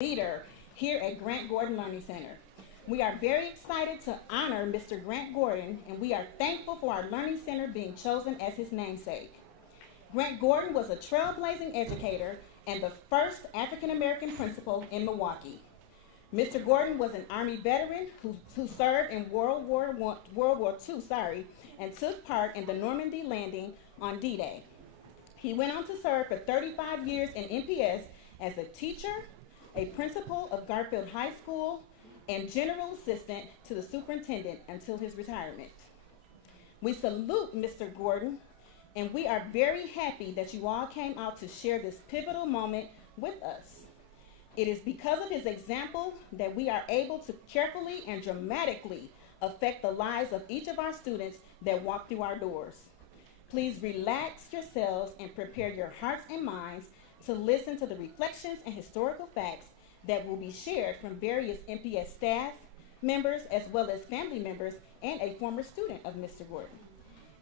leader here at Grant Gordon Learning Center. We are very excited to honor Mr. Grant Gordon, and we are thankful for our Learning Center being chosen as his namesake. Grant Gordon was a trailblazing educator and the first African American principal in Milwaukee. Mr. Gordon was an Army veteran who served in World War II, and took part in the Normandy landing on D-Day. He went on to serve for 35 years in MPS as a teacher, a principal of Garfield High School, and general assistant to the superintendent until his retirement. We salute Mr. Gordon, and we are very happy that you all came out to share this pivotal moment with us. It is because of his example that we are able to carefully and dramatically affect the lives of each of our students that walk through our doors. Please relax yourselves and prepare your hearts and minds to listen to the reflections and historical facts that will be shared from various MPS staff members as well as family members and a former student of Mr. Gordon.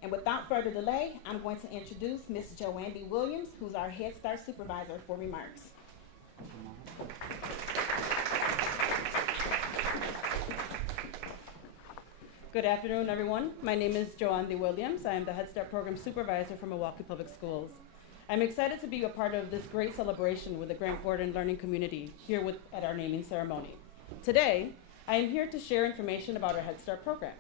And without further delay, I'm going to introduce Ms. Joanne B. Williams, who's our Head Start supervisor, for remarks. Good afternoon, everyone. My name is Joanne B. Williams. I am the Head Start Program Supervisor for Milwaukee Public Schools. I'm excited to be a part of this great celebration with the Grant Gordon learning community here at our naming ceremony. Today, I am here to share information about our Head Start program.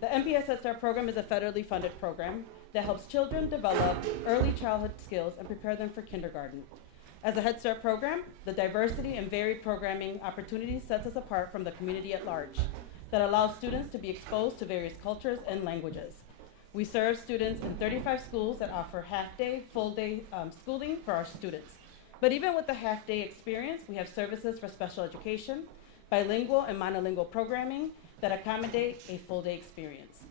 The MPS Head Start program is a federally funded program that helps children develop early childhood skills and prepare them for kindergarten. As a Head Start program, the diversity and varied programming opportunities sets us apart from the community at large that allows students to be exposed to various cultures and languages. We serve students in 35 schools that offer half-day, full-day schooling for our students. But even with the half-day experience, we have services for special education, bilingual and monolingual programming that accommodate a full-day experience.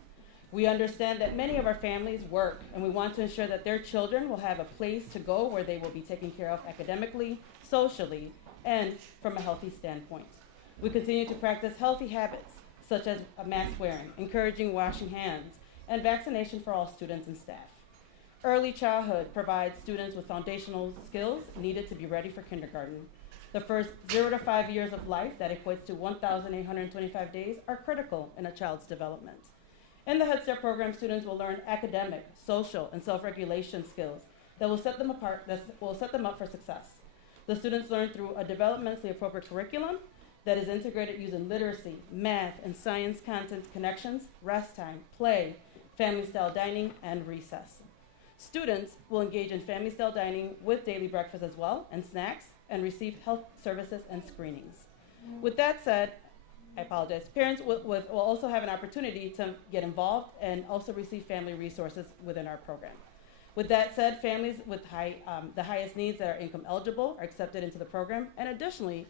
We understand that many of our families work, and we want to ensure that their children will have a place to go where they will be taken care of academically, socially, and from a healthy standpoint. We continue to practice healthy habits, such as mask wearing, encouraging washing hands, and vaccination for all students and staff. Early childhood provides students with foundational skills needed to be ready for kindergarten. The first 0 to 5 years of life, that equates to 1,825 days, are critical in a child's development. In the Head Start program, students will learn academic, social, and self-regulation skills that will set them up for success. The students learn through a developmentally appropriate curriculum that is integrated using literacy, math, and science content connections, rest time, play, family-style dining, and recess. Students will engage in family-style dining with daily breakfast as well, and snacks, and receive health services and screenings. With that said, I apologize, parents will also have an opportunity to get involved and also receive family resources within our program. With that said, families with the highest needs that are income eligible are accepted into the program, and additionally,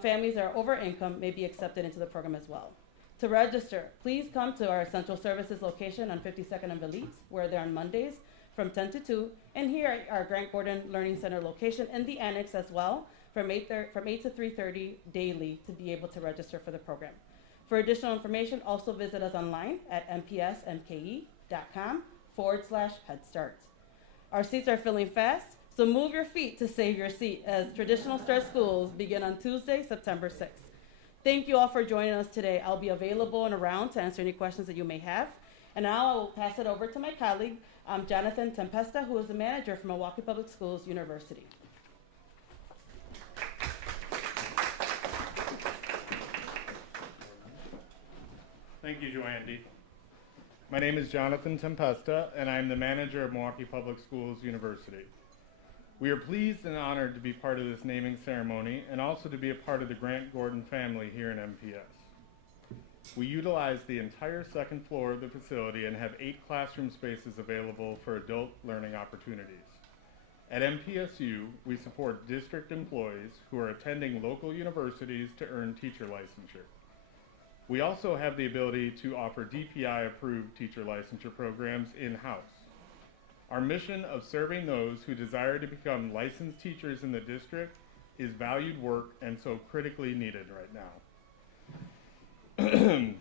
families that are over income may be accepted into the program as well. To register, please come to our Central Services location on 52nd and Belize. We're there on Mondays from 10 to 2, and here at our Grant Gordon Learning Center location in the annex as well from 8 to 3:30 daily to be able to register for the program. For additional information, also visit us online at mpsmke.com/headstart. Our seats are filling fast, so move your feet to save your seat as traditional start schools begin on Tuesday, September 6th. Thank you all for joining us today. I'll be available and around to answer any questions that you may have. And now I will pass it over to my colleague, Jonathan Tempesta, who is the manager for Milwaukee Public Schools University. Thank you, Joanne. My name is Jonathan Tempesta, and I'm the manager of Milwaukee Public Schools University. We are pleased and honored to be part of this naming ceremony and also to be a part of the Grant Gordon family here in MPS. We utilize the entire second floor of the facility and have 8 classroom spaces available for adult learning opportunities. At MPSU, we support district employees who are attending local universities to earn teacher licensure. We also have the ability to offer DPI-approved teacher licensure programs in-house. Our mission of serving those who desire to become licensed teachers in the district is valued work and so critically needed right now.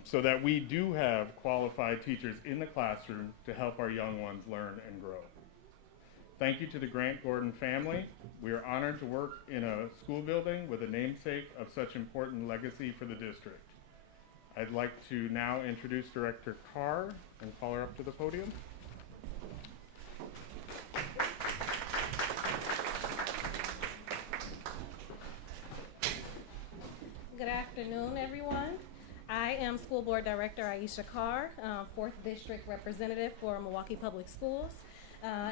So that we do have qualified teachers in the classroom to help our young ones learn and grow. Thank you to the Grant Gordon family. We are honored to work in a school building with a namesake of such important legacy for the district. I'd like to now introduce Director Carr and call her up to the podium. Good afternoon, everyone. I am School Board Director Aisha Carr, 4th District Representative for Milwaukee Public Schools.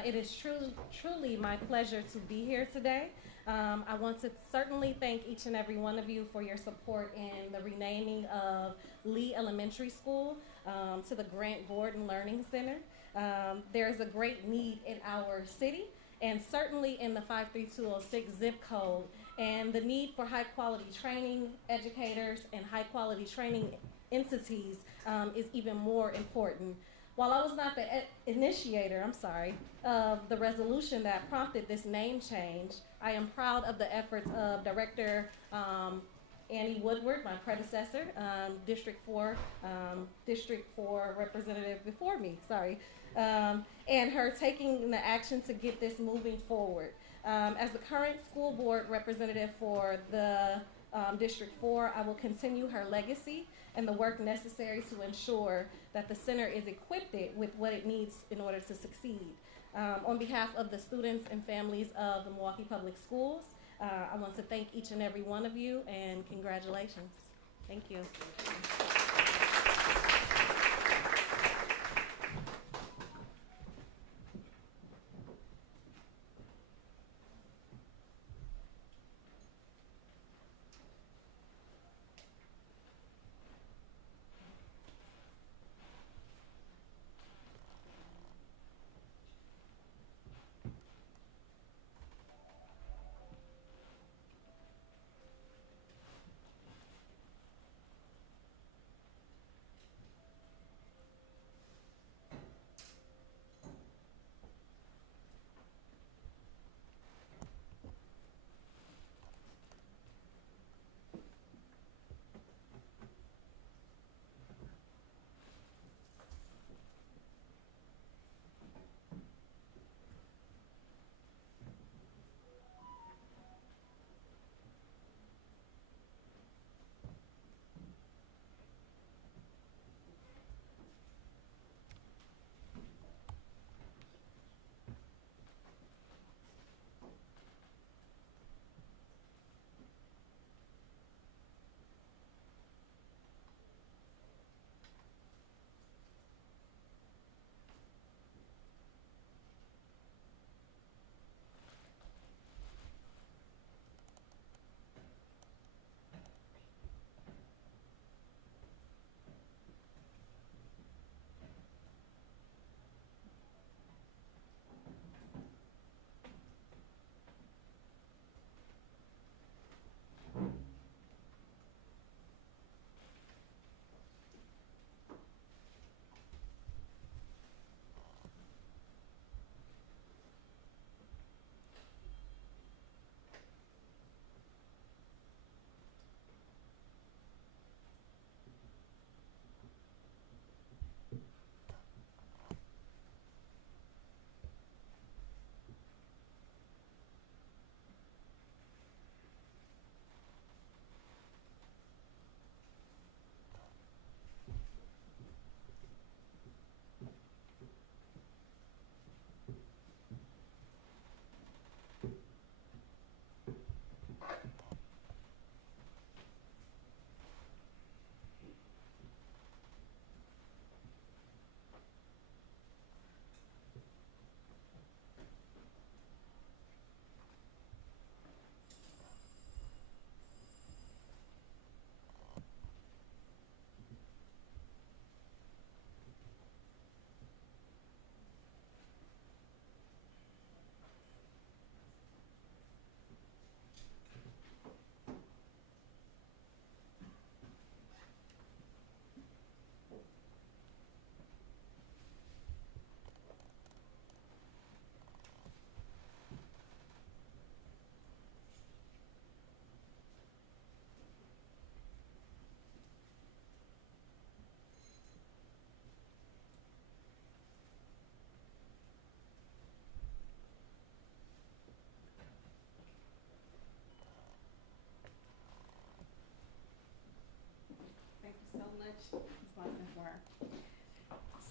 It is truly my pleasure to be here today. I want to certainly thank each and every one of you for your support in the renaming of Lee Elementary School to the Grant Gordon Learning Center. There is a great need in our city and certainly in the 53206 zip code, and the need for high quality training educators and high quality training entities is even more important. While I was not the initiator, of the resolution that prompted this name change, I am proud of the efforts of Director Annie Woodward, my predecessor, District 4 representative before me, and her taking the action to get this moving forward. As the current school board representative for the District 4, I will continue her legacy and the work necessary to ensure that the center is equipped with what it needs in order to succeed. On behalf of the students and families of the Milwaukee Public Schools, I want to thank each and every one of you and congratulations. Thank you.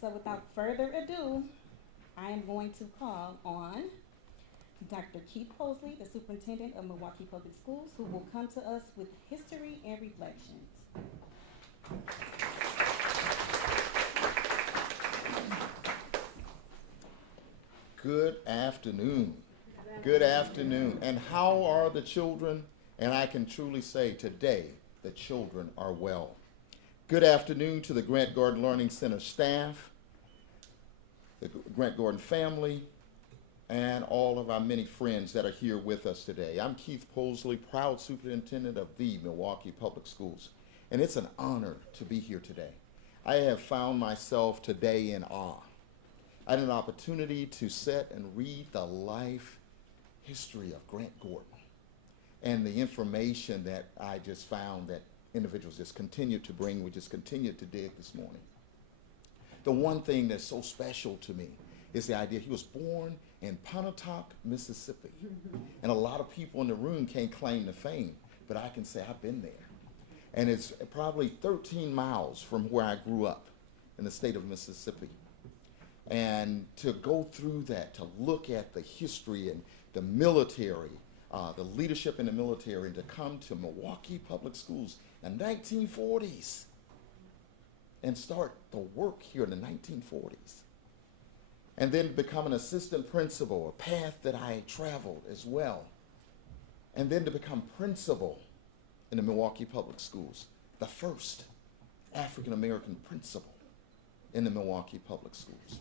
So without further ado, I am going to call on Dr. Keith Hosley, the superintendent of Milwaukee Public Schools, who will come to us with history and reflections. Good afternoon. Good afternoon. And how are the children? And I can truly say today, the children are well. Good afternoon to the Grant Gordon Learning Center staff, the Grant Gordon family, and all of our many friends that are here with us today. I'm Keith Posley, proud superintendent of the Milwaukee Public Schools, and it's an honor to be here today. I have found myself today in awe. I had an opportunity to sit and read the life history of Grant Gordon and the information that I just found that individuals just continued to bring, we just continued to dig this morning. The one thing that's so special to me is the idea he was born in Pontotoc, Mississippi. And a lot of people in the room can't claim the fame, but I can say I've been there. And it's probably 13 miles from where I grew up in the state of Mississippi. And to go through that, to look at the history and the military, the leadership in the military, and to come to Milwaukee Public Schools in the 1940s and start the work here in the 1940s. And then become an assistant principal, a path that I traveled as well. And then to become principal in the Milwaukee Public Schools, the first African-American principal in the Milwaukee Public Schools.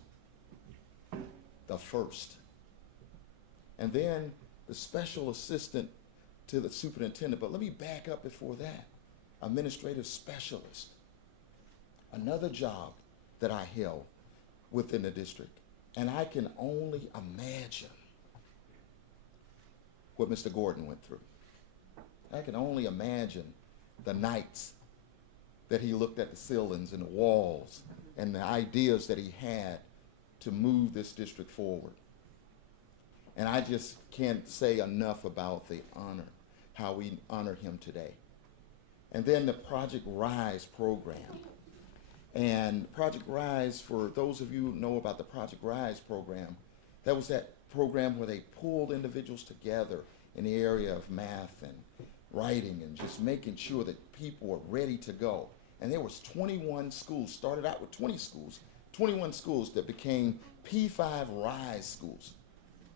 The first. And then the special assistant to the superintendent, but let me back up before that. Administrative specialist. Another job that I held within the district. And I can only imagine what Mr. Gordon went through. I can only imagine the nights that he looked at the ceilings and the walls and the ideas that he had to move this district forward. And I just can't say enough about the honor, how we honor him today. And then the Project Rise program. And Project Rise, for those of you who know about the Project Rise program, that was that program where they pulled individuals together in the area of math and writing and just making sure that people were ready to go. And there was 21 schools, started out with 20 schools, 21 schools that became P5 Rise schools.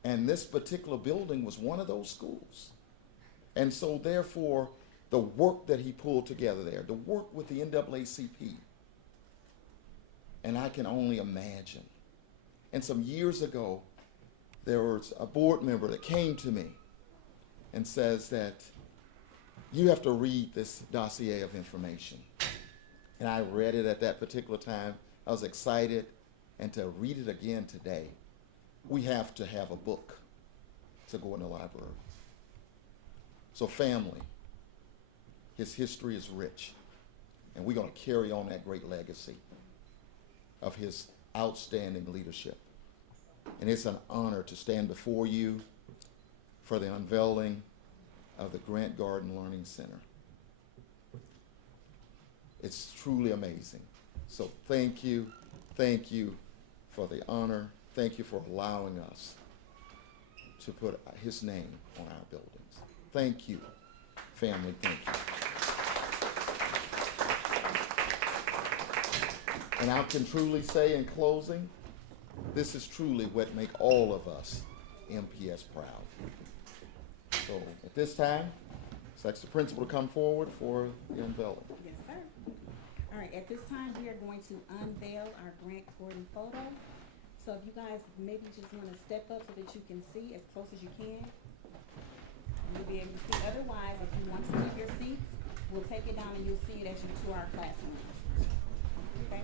And this particular building was one of those schools. And so therefore, the work that he pulled together there, the work with the NAACP, and I can only imagine. And some years ago, there was a board member that came to me and says that you have to read this dossier of information. And I read it at that particular time. I was excited. And to read it again today, we have to have a book to go in the library. So family, his history is rich. And we're going to carry on that great legacy of his outstanding leadership. And it's an honor to stand before you for the unveiling of the Grant Gordon Learning Center. It's truly amazing. So thank you for the honor. Thank you for allowing us to put his name on our buildings. Thank you, family, thank you. And I can truly say in closing, this is truly what makes all of us MPS proud. So at this time, I'd like the principal to come forward for the unveiling. Yes, sir. All right, at this time, we are going to unveil our Grant Gordon photo. So if you guys maybe just want to step up so that you can see as close as you can. You'll be able to see. Otherwise, if you want to leave your seats, we'll take it down and you'll see it as you tour our classrooms. Okay?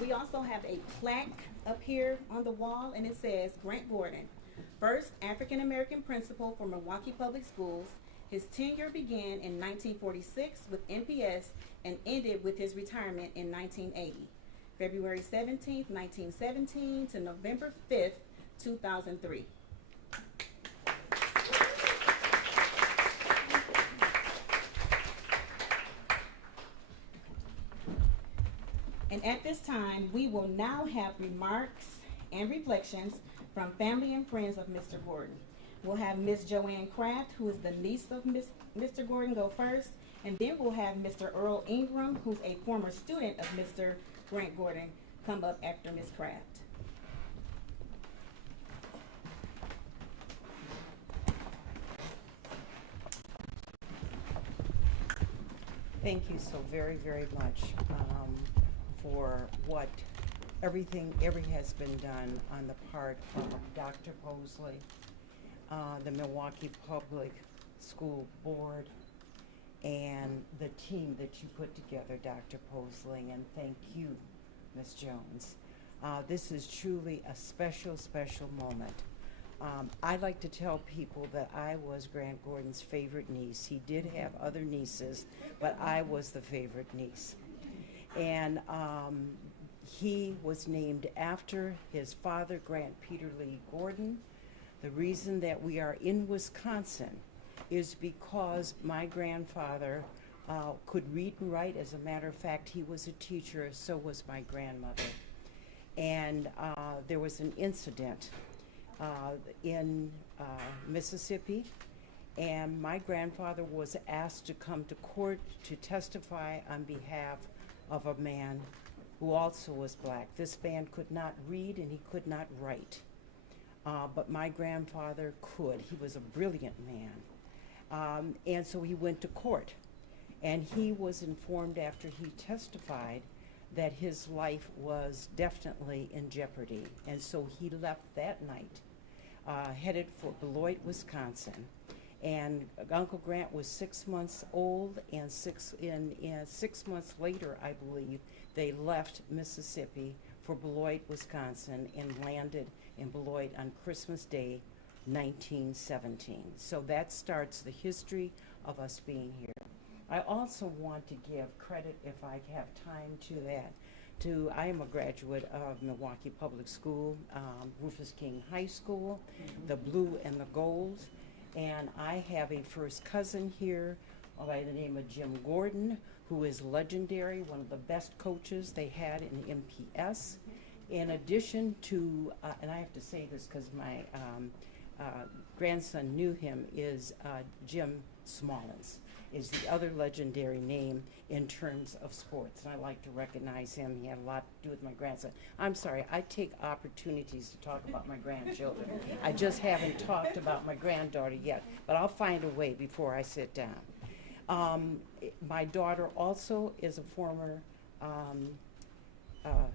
We we also have a plaque up here on the wall, and it says, Grant Gordon, first African American principal for Milwaukee Public Schools. His tenure began in 1946 with MPS and ended with his retirement in 1980. February 17, 1917 to November 5th, 2003. And at this time, we will now have remarks and reflections from family and friends of Mr. Gordon. We'll have Ms. Joanne Kraft, who is the niece of Mr. Gordon, go first, and then we'll have Mr. Earl Ingram, who's a former student of Mr. Grant Gordon, come up after Ms. Kraft. Thank you so very, very much for everything has been done on the part of Dr. Posley, the Milwaukee Public School Board, and the team that you put together, Dr. Posley, and thank you, Ms. Jones. This is truly a special, special moment. I like to tell people that I was Grant Gordon's favorite niece. He did have other nieces, but I was the favorite niece. And he was named after his father, Grant Peter Lee Gordon. The reason that we are in Wisconsin is because my grandfather could read and write. As a matter of fact, he was a teacher, so was my grandmother. And there was an incident in Mississippi, and my grandfather was asked to come to court to testify on behalf of a man who also was black. This man could not read and he could not write, but my grandfather could. He was a brilliant man. And so he went to court, and he was informed after he testified that his life was definitely in jeopardy. And so he left that night, headed for Beloit, Wisconsin. And Uncle Grant was 6 months old, and 6 months later, I believe, they left Mississippi for Beloit, Wisconsin, and landed in Beloit on Christmas Day, 1917. So that starts the history of us being here. I also want to give credit, if I have time, to that. I am a graduate of Milwaukee Public School, Rufus King High School, the blue and the gold. And I have a first cousin here by the name of Jim Gordon, who is legendary, one of the best coaches they had in MPS. In addition to, and I have to say this because my grandson knew him, is Jim Smallins, is the other legendary name in terms of sports. And I like to recognize him. He had a lot to do with my grandson. I'm sorry, I take opportunities to talk about my grandchildren. I just haven't talked about my granddaughter yet, but I'll find a way before I sit down. My daughter also is a former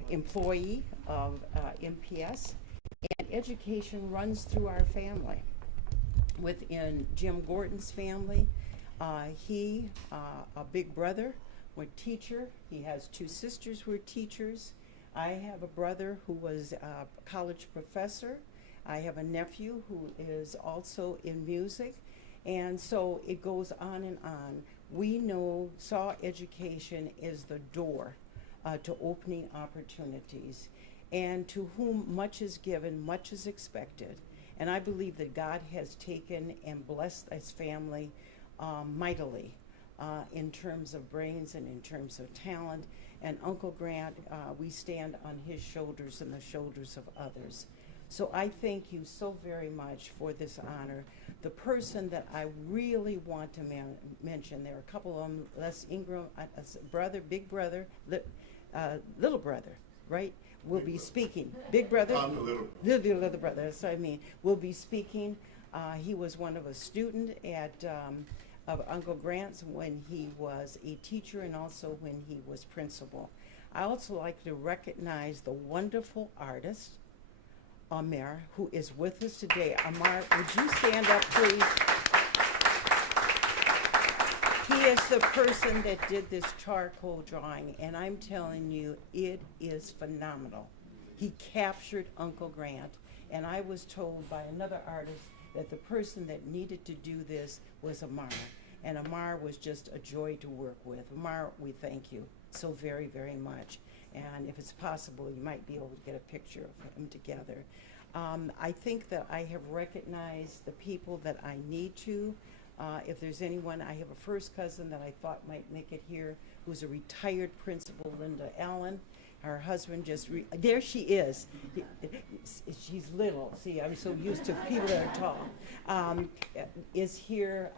employee of MPS, and education runs through our family. Within Jim Gordon's family, he, a big brother, was a teacher. He has 2 sisters who are teachers. I have a brother who was a college professor. I have a nephew who is also in music. And so it goes on and on. We saw education as the door to opening opportunities. And to whom much is given, much is expected. And I believe that God has taken and blessed his family mightily in terms of brains and in terms of talent. And Uncle Grant, we stand on his shoulders and the shoulders of others. So I thank you so very much for this honor. The person that I really want to mention, there are a couple of them, Les Ingram, brother, big brother, little brother, right? Will be speaking. Big brother, little brother, that's what I mean. Will be speaking. He was one of a student at of Uncle Grant's when he was a teacher and also when he was principal. I also like to recognize the wonderful artist, Amar, who is with us today. Amar, would you stand up, please? He is the person that did this charcoal drawing, and I'm telling you, it is phenomenal. He captured Uncle Grant, and I was told by another artist that the person that needed to do this was Amar, and Amar was just a joy to work with. Amar, we thank you so very, very much, and if it's possible, you might be able to get a picture of him together. I think that I have recognized the people that I need to. If there's anyone, I have a first cousin that I thought might make it here, who's a retired principal, Linda Allen. Her husband just, there she is. She's little. See, I'm so used to people that are tall. Is here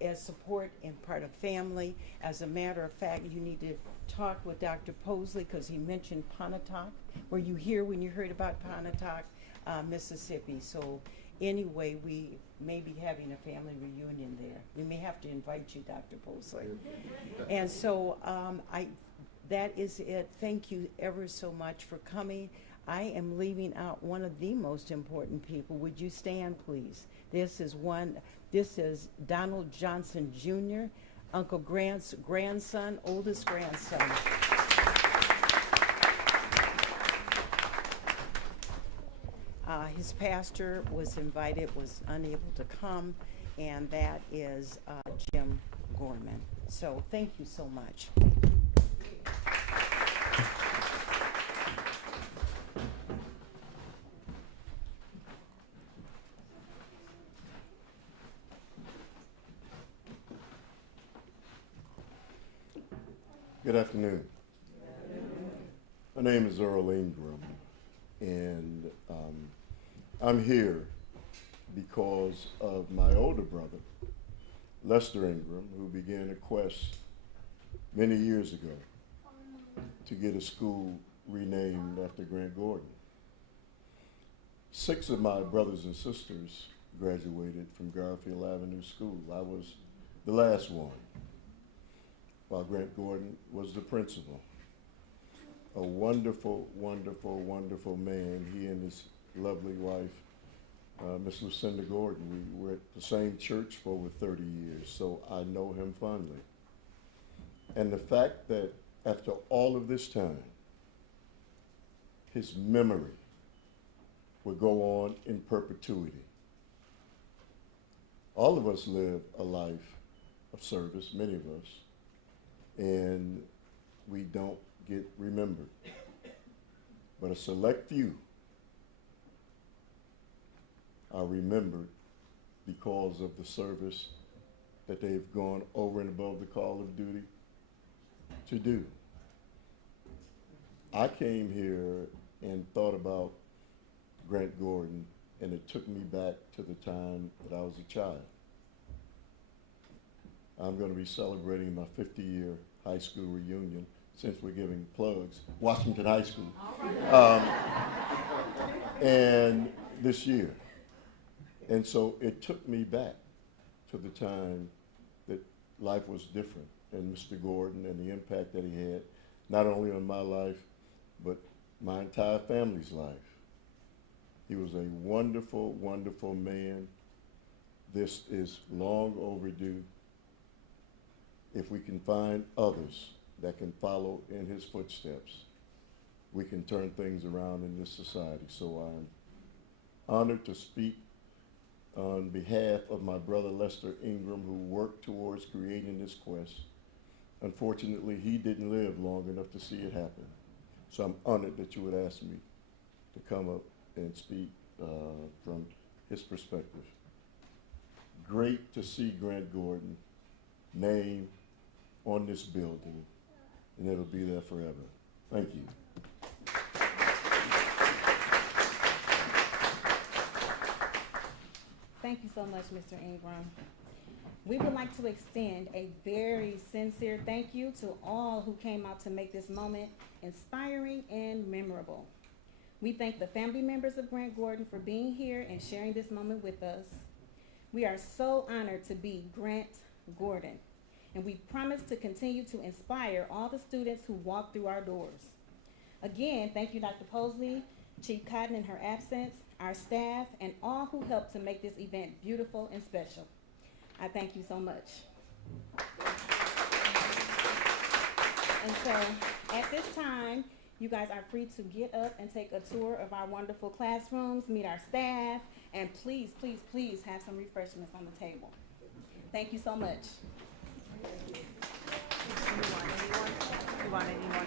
as support and part of family. As a matter of fact, you need to talk with Dr. Posley because he mentioned Pontotoc. Were you here when you heard about Pontotoc, Mississippi? So anyway, we may be having a family reunion there. We may have to invite you, Dr. Posley. And so that is it. Thank you ever so much for coming. I am leaving out one of the most important people. Would you stand, please? This is Donald Johnson Jr., Uncle Grant's grandson, oldest grandson. His pastor was invited, was unable to come, and that is Jim Gorman. So thank you so much. Good afternoon. My name is Earl Ingram, and I'm here because of my older brother, Lester Ingram, who began a quest many years ago to get a school renamed after Grant Gordon. 6 of my brothers and sisters graduated from Garfield Avenue School. I was the last one, while Grant Gordon was the principal. A wonderful, wonderful, wonderful man. He and his lovely wife, Miss Lucinda Gordon, we were at the same church for over 30 years, so I know him fondly. And the fact that after all of this time, his memory would go on in perpetuity. All of us live a life of service, many of us, and we don't get remembered. But a select few are remembered because of the service that they've gone over and above the call of duty to do. I came here and thought about Grant Gordon, and it took me back to the time that I was a child. I'm going to be celebrating my 50-year high school reunion, since we're giving plugs, Washington High School, and this year. And so it took me back to the time that life was different, and Mr. Gordon and the impact that he had, not only on my life, but my entire family's life. He was a wonderful, wonderful man. This is long overdue. If we can find others that can follow in his footsteps, we can turn things around in this society. So I'm honored to speak on behalf of my brother Lester Ingram, who worked towards creating this quest. Unfortunately, he didn't live long enough to see it happen. So I'm honored that you would ask me to come up and speak from his perspective. Great to see Grant Gordon name on this building, and it'll be there forever. Thank you. Thank you so much, Mr. Ingram. We would like to extend a very sincere thank you to all who came out to make this moment inspiring and memorable. We thank the family members of Grant Gordon for being here and sharing this moment with us. We are so honored to be Grant Gordon, and we promise to continue to inspire all the students who walk through our doors. Again, thank you, Dr. Posley, Chief Cotton in her absence, our staff, and all who helped to make this event beautiful and special. I thank you so much. And so at this time, you guys are free to get up and take a tour of our wonderful classrooms, meet our staff, and please, please, please have some refreshments on the table. Thank you so much. You want anyone?